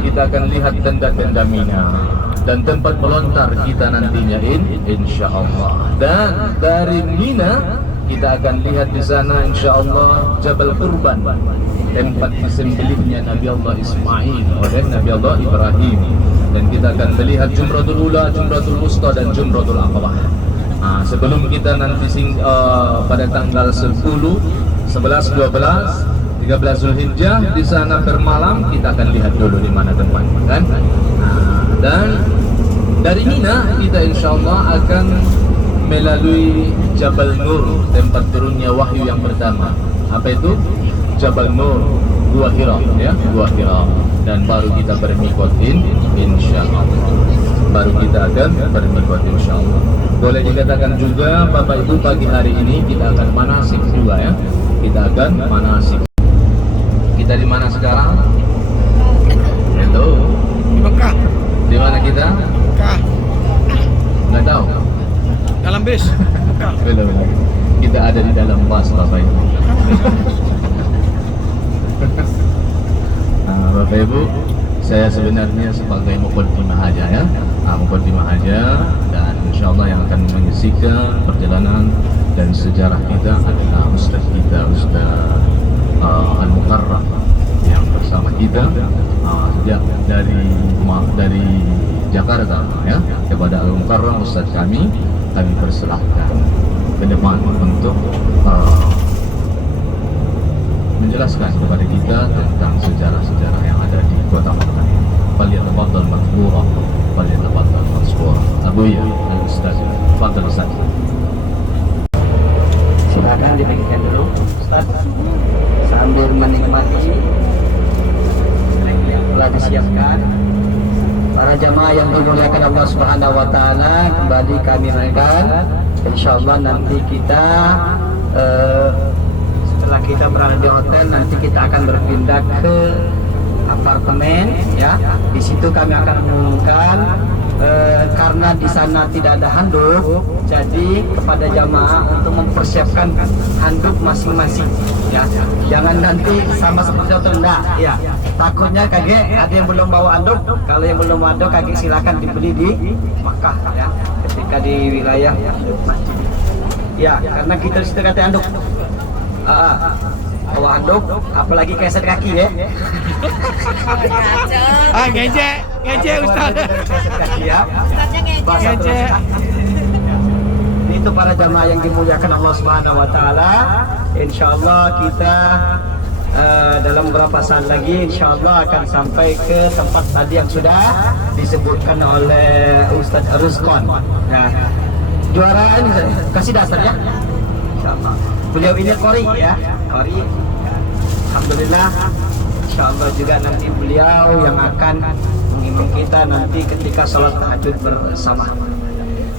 kita akan lihat tenda-tenda Mina dan tempat melontar kita nantinya insyaallah. Dan dari Mina kita akan lihat di sana insyaallah Jabal Qurban, tempat disembelihnya Nabi Allah Ismail oleh Nabi Allah Ibrahim. Dan kita akan melihat Jumratul Ula, Jumratul Wusta dan Jumratul Aqabah. Sebelum kita nanti pada tanggal 10, 11, 12, 13 Zulhijjah di sana bermalam, kita akan lihat dulu di mana tempatnya kan. Dan dari Mina kita insyaallah akan melalui Jabal Nur, tempat turunnya wahyu yang pertama. Apa itu? Jabal Nur, Gua Hira ya, Gua Hira. Dan baru kita bermiqat insyaallah. Baru kita akan bermiqat insyaallah. Boleh dikatakan juga Bapak Ibu, pagi hari ini kita akan manasik juga ya. Kita akan manasik. Kita di mana sekarang? Hello. Di Mekah. Di mana kita? Mekah. Nggak tahu. Dalam bis. Mekah. Belum. Kita ada di dalam bus Bapak Ibu. Bapak Ibu, saya sebenarnya sebagai muqaddimah aja ya, muqaddimah aja, dan insyaallah yang akan mengisikan perjalanan dan sejarah kita adalah Ustaz kita, Ustaz Al-Mukarram yang bersama kita sejak dari Jakarta ya, kepada Al-Mukarram Ustaz kami persilahkan ke depan untuk menjelaskan kepada kita tentang sejarah-sejarah yang ada di kota Makkah. Falyatafaddal madhkura, falyatafaddal mashkura. Abuya Al-Ustaz, tafadhal Ustaz. Silakan dibagikan dulu Ustaz, sambil menikmati yang telah disiapkan. Para jamaah yang dimuliakan Allah Subhanahu wa taala, kembali kami menaikkan insyaallah nanti kita setelah kita berada di hotel, nanti kita akan berpindah ke apartemen ya. Di situ kami akan mengumumkan karena di sana tidak ada handuk, jadi kepada jamaah untuk mempersiapkan handuk masing-masing ya. Jangan nanti sama seperti hotel, enggak ya. Takutnya kaget ada yang belum bawa handuk. Kalau yang belum ada kaget silakan dibeli di Makkah ya, ketika di wilayah masjid ya, karena kita di situ kata handuk. Bawa handuk, apalagi keset kaki ya. Ngece Ustaz. Keset kaki ya. Ngece. Itu para jamaah yang dimuliakan Allah Subhanahu wa taala. Insyaallah kita dalam beberapa saat lagi insyaallah akan sampai ke tempat tadi yang sudah disebutkan oleh Ustaz Rizqan ya. Juara ini kasih dasar ya. Insyaallah. Beliau ini Qori ya, Qori. Alhamdulillah, insyaallah juga nanti beliau yang akan mengimam kita nanti ketika sholat tahajud bersama.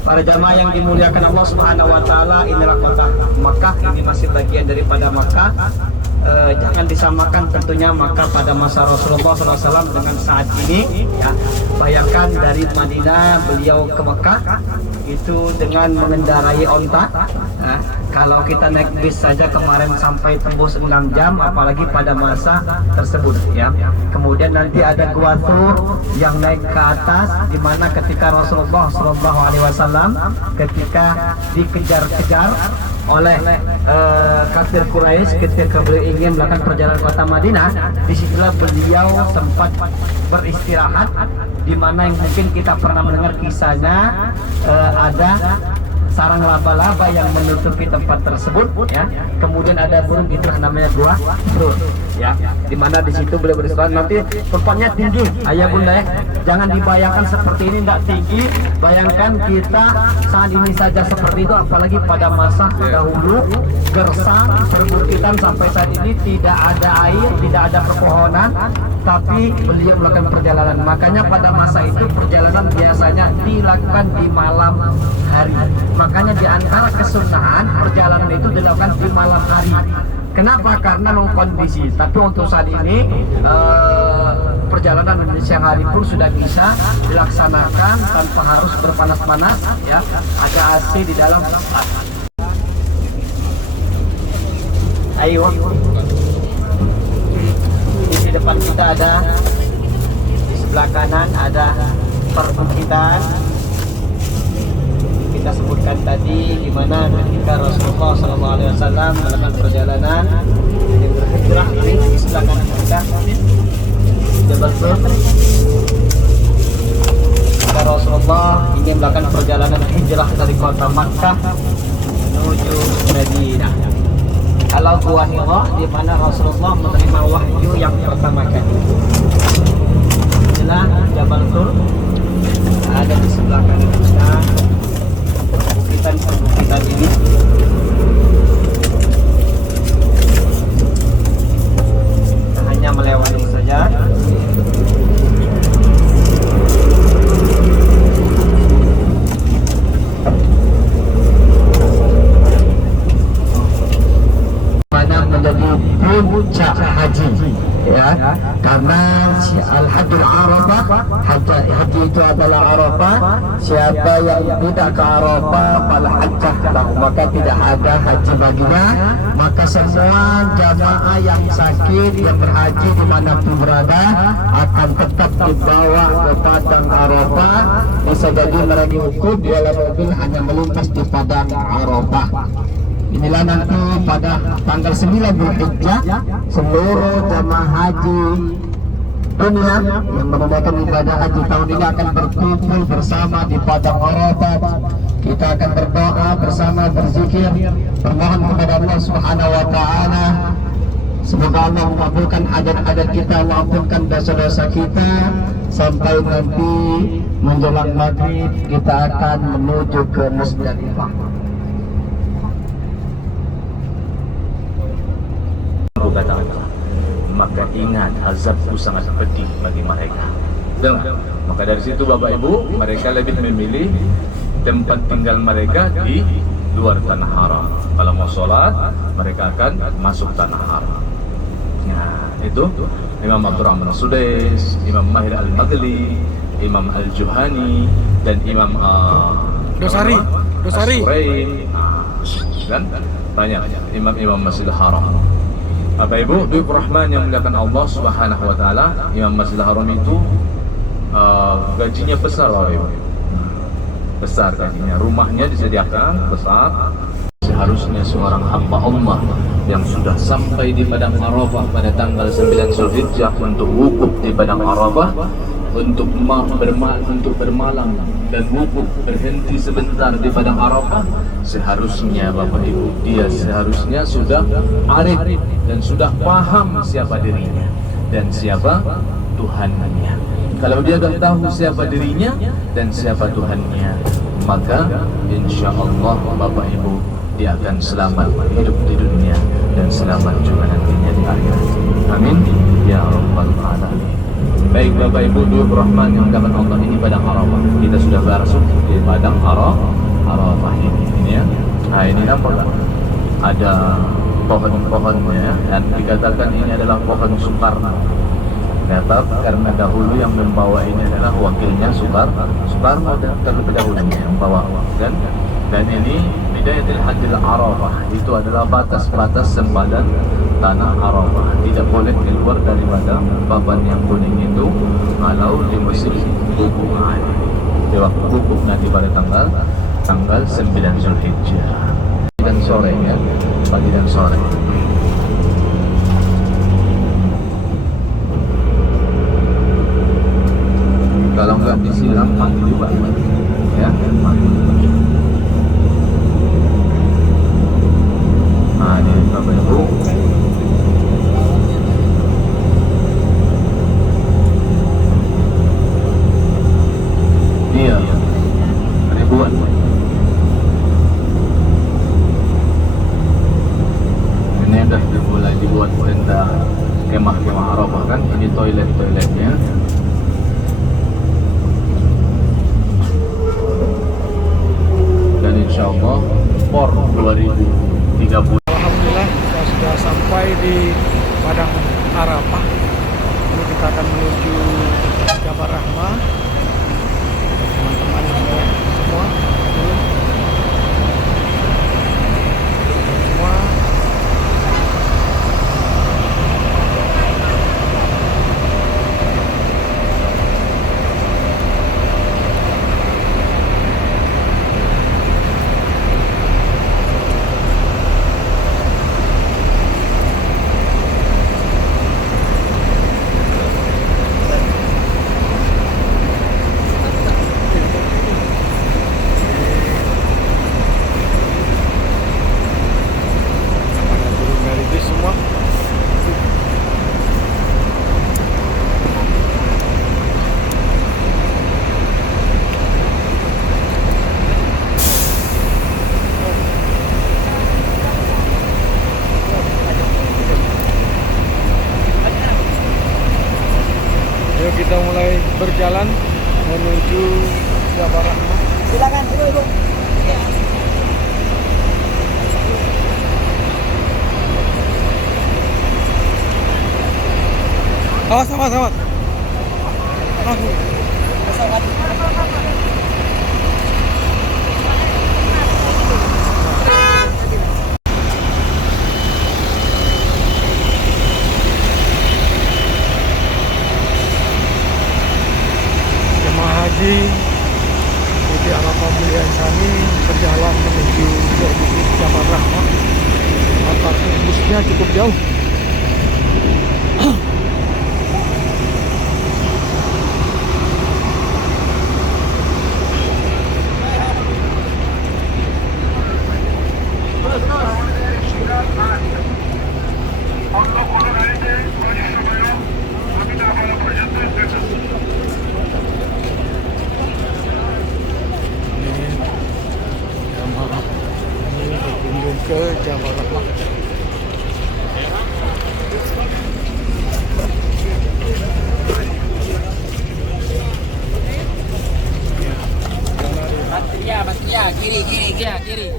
Para jamaah yang dimuliakan Allah Subhanahu wa taala, inilah kota Makkah, ini masih bagian daripada Makkah. Jangan disamakan tentunya Makkah pada masa Rasulullah SAW dengan saat ini ya. Bayangkan dari Madinah beliau ke Makkah itu dengan mengendarai onta. Kalau kita naik bis saja kemarin sampai tembus 6 jam, apalagi pada masa tersebut ya. Kemudian nanti ada Gua Thur yang naik ke atas, di mana ketika Rasulullah SAW ketika dikejar-kejar oleh kafir Quraisy ketika beliau ingin melakukan perjalanan kota Madinah, disitulah beliau sempat beristirahat, di mana yang mungkin kita pernah mendengar kisahnya ada sarang laba-laba yang menutupi tempat tersebut ya. Kemudian ada burung itulah namanya Gua Thur ya, di mana di situ beliau beristirahat. Nanti tempatnya tinggi ayah bunda ya, jangan dibayangkan seperti ini tidak tinggi. Bayangkan kita saat ini saja seperti itu, apalagi pada masa dahulu gersang perbukitan sampai saat ini tidak ada air, tidak ada pepohonan, tapi beliau melakukan perjalanan. Makanya pada masa itu perjalanan biasanya dilakukan di malam hari. Makanya di antara kesunahan perjalanan itu dilakukan di malam hari. Kenapa? Karena kondisi. Tapi untuk saat ini perjalanan di siang hari pun sudah bisa dilaksanakan tanpa harus berpanas-panas ya. Ada AC di dalam. Ayo. Di depan kita ada sebelah kanan ada perbukitan. Kita sebutkan tadi di mana ketika Rasulullah SAW melakukan perjalanan yang berhijrah di sebelah kanan kita Jabal Nur. Ketika Rasulullah ingin melakukan perjalanan hijrah dari kota Makkah menuju Madinah. Kalau Gua Hira di mana Rasulullah menerima wahyu yang pertama kali. Inilah Jabal Nur ada di sebelah kanan kita. Perbukitan ini kita hanya melewati saja. Mana menjadi puncak haji, ya, karena al-hajjul arafah, haji itu adalah arafah. Siapa yang tidak ke arafah fal hajjah lahu, maka tidak ada haji baginya. Maka semua jamaah yang sakit yang berhaji dimanapun berada akan tetap dibawa ke padang arafah. Bisa jadi mereka dihukum di dalam mobil hanya melintas di padang arafah. Inilah nanti pada tanggal 9 Dzulhijjah seluruh jamaah haji dunia yang menunaikan ibadah haji tahun ini akan berkumpul bersama di padang Arafah. Kita akan berdoa bersama, berzikir, bermohon kepada Allah Subhanahu wa taala. Semoga Allah mengabulkan hajat-hajat kita, mengampunkan dosa-dosa kita. Sampai nanti menjelang maghrib kita akan menuju ke Musdalifah. Kata-kata, maka ingat azabku sangat pedih bagi mereka. Dengar, maka dari situ Bapak Ibu, mereka lebih memilih tempat tinggal mereka di luar tanah haram. Kalau mau sholat, mereka akan masuk tanah haram. Nah, itu Imam Abdurrahman Sudais, Imam Mahir Al-Maghli, Imam Al-Juhani, dan Imam Dosari. As-Surain, dan banyak imam-imam Masjidil Haram. Bapak Ibu, Habibur Rahman yang muliakan Allah Subhanahu wa taala, Imam Masjidil Haram itu gajinya besar, Bapak Ibu. Besar gajinya, rumahnya disediakan besar. Seharusnya seorang hamba Allah yang sudah sampai di padang Arafah pada tanggal 9 Zulhijjah untuk wukuf di padang Arafah, untuk bermalam dan wukuf berhenti sebentar di padang Arafah, seharusnya Bapak Ibu dia seharusnya sudah arif dan sudah paham siapa dirinya dan siapa Tuhannya. Kalau dia sudah tahu siapa dirinya dan siapa Tuhannya, maka insya Allah Bapak Ibu dia akan selamat hidup di dunia dan selamat juga nantinya di akhirat. Amin ya rabbal alamin. Baik Bapak Ibu, Habibur Rahman yang mendapat Allah, ini padang Arafah. Kita sudah masuk di padang Arafah ini ya. Nah ini nampak kan? Ada pohon-pohonnya dan dikatakan ini adalah pohon Soekarno. Kata karena dahulu yang membawa ini adalah wakilnya Soekarno dan terlebih dahulu yang membawa dan ini Bidayatul Hajjil Arafah, itu adalah batas-batas sempadan tanah Arafah. Tidak boleh keluar daripada papan yang kuning itu kalau di musim wukuf. Di waktu wukuf nanti pada tanggal 9 Zulhijjah. Pagi dan sore ya, pagi dan sore. Kalau enggak disiram mati juga, ya mati. Nah ini Bapak Ibu, iya ribuan. Ini mulai berjalan menuju Jabal Rahmah. Silakan Ibu. Awas, awas, awas. Jemaah haji di Arafah Mulia Insani berjalan menuju ke Bukit Jabal Rahmah. Antar busnya cukup jauh. Berkunjung ke Jabal Rahmah. Batria, kiri.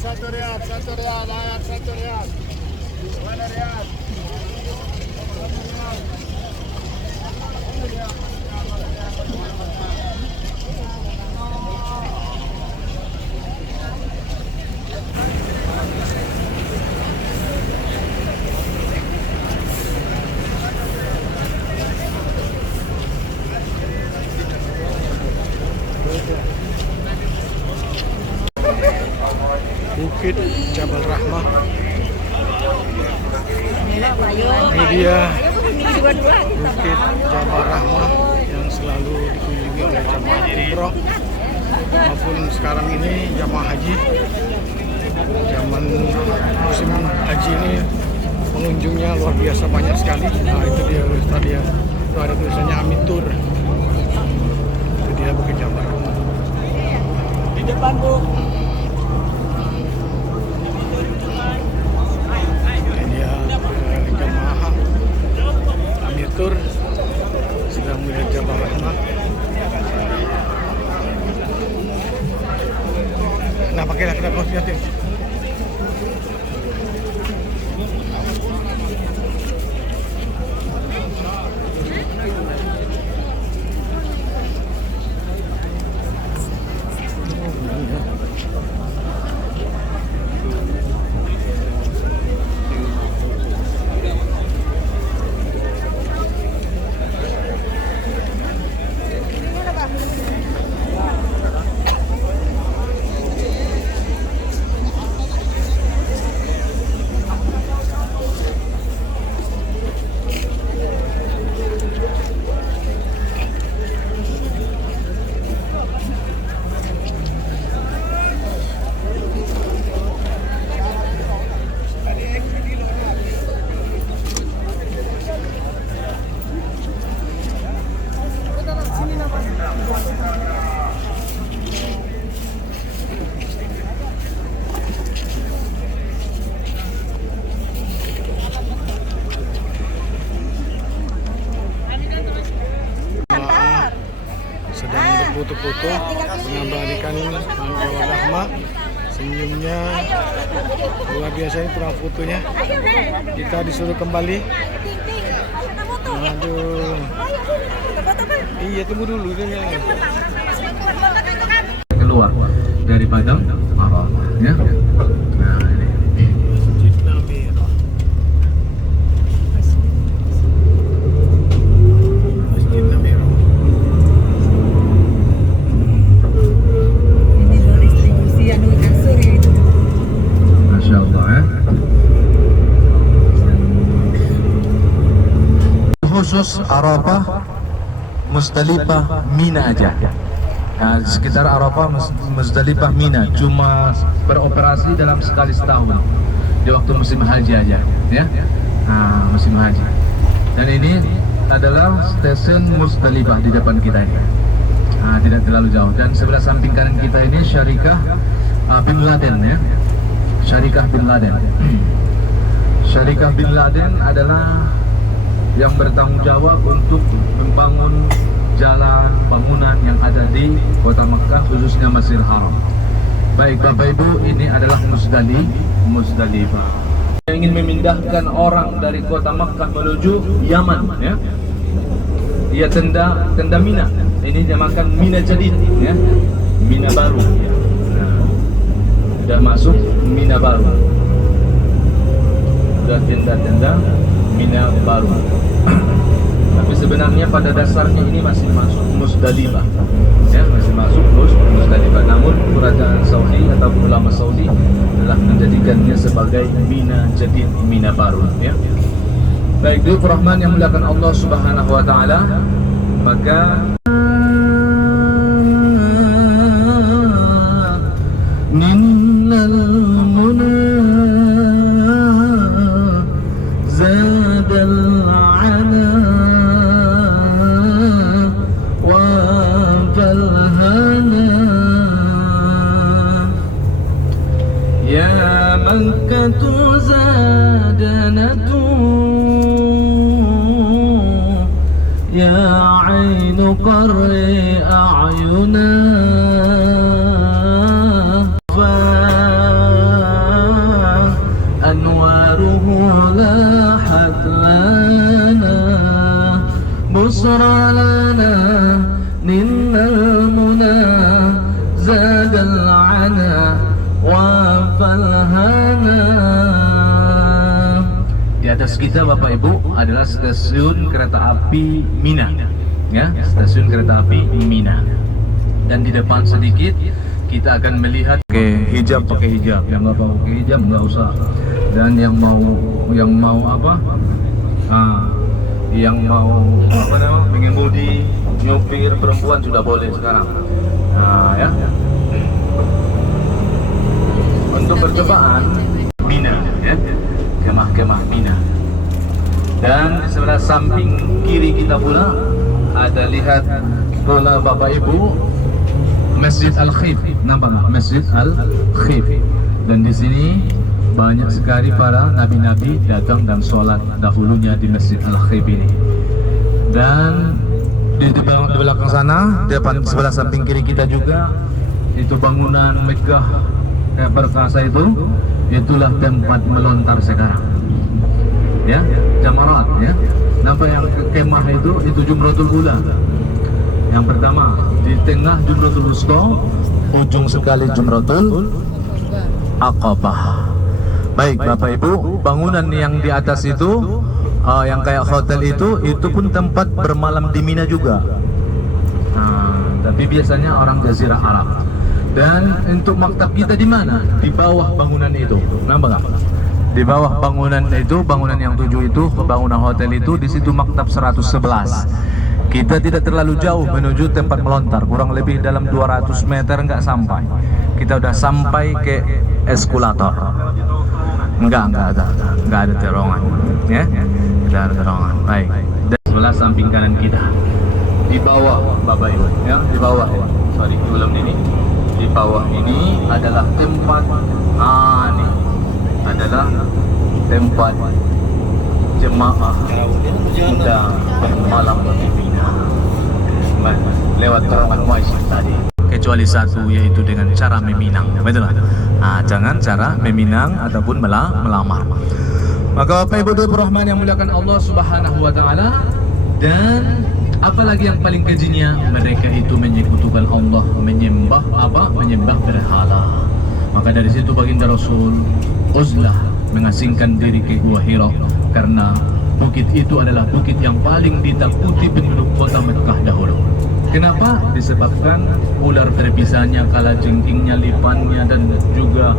Satu riad, ayat 1 riad. Mana riad? Bukit Jabal Rahmah. Ini dia Bukit Jabal Rahmah yang selalu dikunjungi oleh jamaah umroh maupun sekarang ini jamaah haji. Zaman musim haji ini pengunjungnya luar biasa banyak sekali. Nah itu dia tadi ya, itu ada tulisannya Amitur. Itu dia Bukit Jabal Rahmah. Di depan, Bu. Amitur sedang melihat Jabal Rahmah. Nah, pakailah kena kaos hati. Sedang berfoto-foto mengabadikan Jabal Rahmah. Senyumnya luar biasa, ini tukang fotonya. Kita disuruh kembali. Aduh. Iya, tunggu dulu dia. Keluar dari padang Arafah ya. Nah, ini Masjid Namirah. Masjid Namirah. Masya Allah ya. Khusus Arafah, Musdalifah, Mina aja. Nah, di sekitar Arafah, Musdalifah, Mina cuma beroperasi dalam sekali setahun di waktu musim haji aja, ya. Nah, musim haji. Dan ini adalah stasiun Musdalifah di depan kita ini. Nah, tidak terlalu jauh. Dan sebelah samping kanan kita ini Syarikah bin Laden ya. Syarikah bin Laden. Syarikah bin Laden adalah yang bertanggung jawab untuk membangun jalan bangunan yang ada di kota Makkah, khususnya Masjidil Haram. Baik Bapak Ibu, ini adalah Muzdalifah. Yang ingin memindahkan orang dari kota Makkah menuju Yaman, ya. Ia tenda Mina. Ini dinamakan Mina Jadid, ya. Mina baru. Ya. Nah, sudah masuk Mina baru. Sudah tenda-tenda Mina baru. Tapi sebenarnya pada dasarnya ini masih masuk Muzdalifah, ya, masih masuk Muzdalifah. Namun kerajaan Saudi atau ulama Saudi telah menjadikannya sebagai Mina Jadid, Mina baru, ya. Baik, itu Rahman yang mulakan Allah Subhanahu wa taala, maka minnal muna zadal ana wa falhana ya makkatu zadanatu ya ainu qarri a'yuna anwaruhu lahat lana busra lana ninnal muna zadal ana wa falhana. Di atas kita Bapak Ibu adalah stasiun kereta api Mina, ya, stasiun kereta api Mina. Dan di depan sedikit kita akan melihat pakai hijab, yang nggak mau pakai hijab nggak usah. Dan yang mau apa? Yang mau apa namanya? Mengemudi, nyopir perempuan sudah boleh sekarang. Nah, ya. Untuk percobaan Mina, ya. Kemah-kemah Mina. Dan di sebelah samping kiri kita pula ada lihat pula Bapak Ibu Masjid Al-Khif, nampak nggak? Masjid Al-Khif. Dan di sini banyak sekali para nabi-nabi datang dan sholat dahulunya di Masjid Al-Khif ini. Dan di belakang sana, depan sebelah samping kiri kita juga itu bangunan megah kayak perkasa itu, itulah tempat melontar sekarang. Ya, jamarat, ya. Nampak yang kemah itu Jumratul Ula. Yang pertama di tengah Jumratul Wusta, ujung sekali Jumratul Aqabah. Baik Bapak Ibu, bangunan yang di atas itu yang kayak hotel itu pun tempat bermalam di Mina juga. Tapi biasanya orang Jazirah Arab. Dan untuk maktab kita di mana? Di bawah bangunan itu. Nampak nggak? Di bawah bangunan itu, bangunan yang 7 itu, bangunan hotel itu, di situ maktab 111. Kita tidak terlalu jauh menuju tempat melontar, kurang lebih dalam 200 meter nggak sampai. Kita udah sampai ke eskulator. Enggak ada terowongan, ya. Tidak ada terowongan. Baik. Dan sebelah samping kanan kita, di bawah Bapak Ibu, ya, di bawah. Sorry, belum ini. Di bawah ini adalah tempat ini adalah tempat jemaah kita bermalam di Mina lewat terowongan Muaisyah tadi. Kecuali satu, yaitu dengan cara meminang, betul lah. Jangan cara meminang ataupun melamar. Maka Bapak Ibu Rahman yang muliakan Allah Subhanahu wa taala, dan apalagi yang paling kejinya, mereka itu menyekutukan Allah, menyembah berhala. Maka dari situ baginda Rasul uzlah mengasingkan diri ke Gua Hira, karena bukit itu adalah bukit yang paling ditakuti penduduk kota Mekah dahulu. Kenapa? Disebabkan ular terpisahnya, kalajengkingnya, lipannya, dan juga